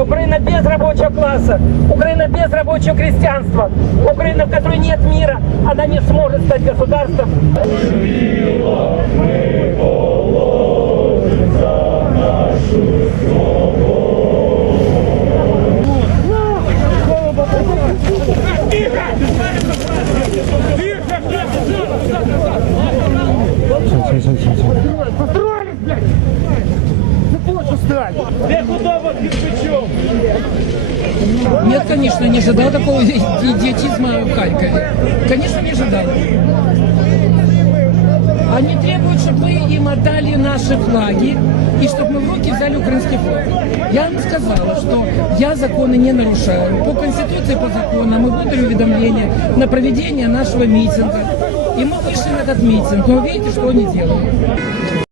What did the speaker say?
Украина без рабочего класса, Украина без рабочего крестьянства, Украина, в которой нет мира, она не сможет стать государством. Нет, конечно, не ожидал такого идиотизма в Харькове. Конечно, не ожидал. Они требуют, чтобы мы им отдали наши флаги и чтобы мы в руки взяли украинский флаг. Я им сказала, что я законы не нарушаю. По Конституции, по законам мы выдали уведомление на проведение нашего митинга. И мы вышли на этот митинг. Но вы видите, что они делают.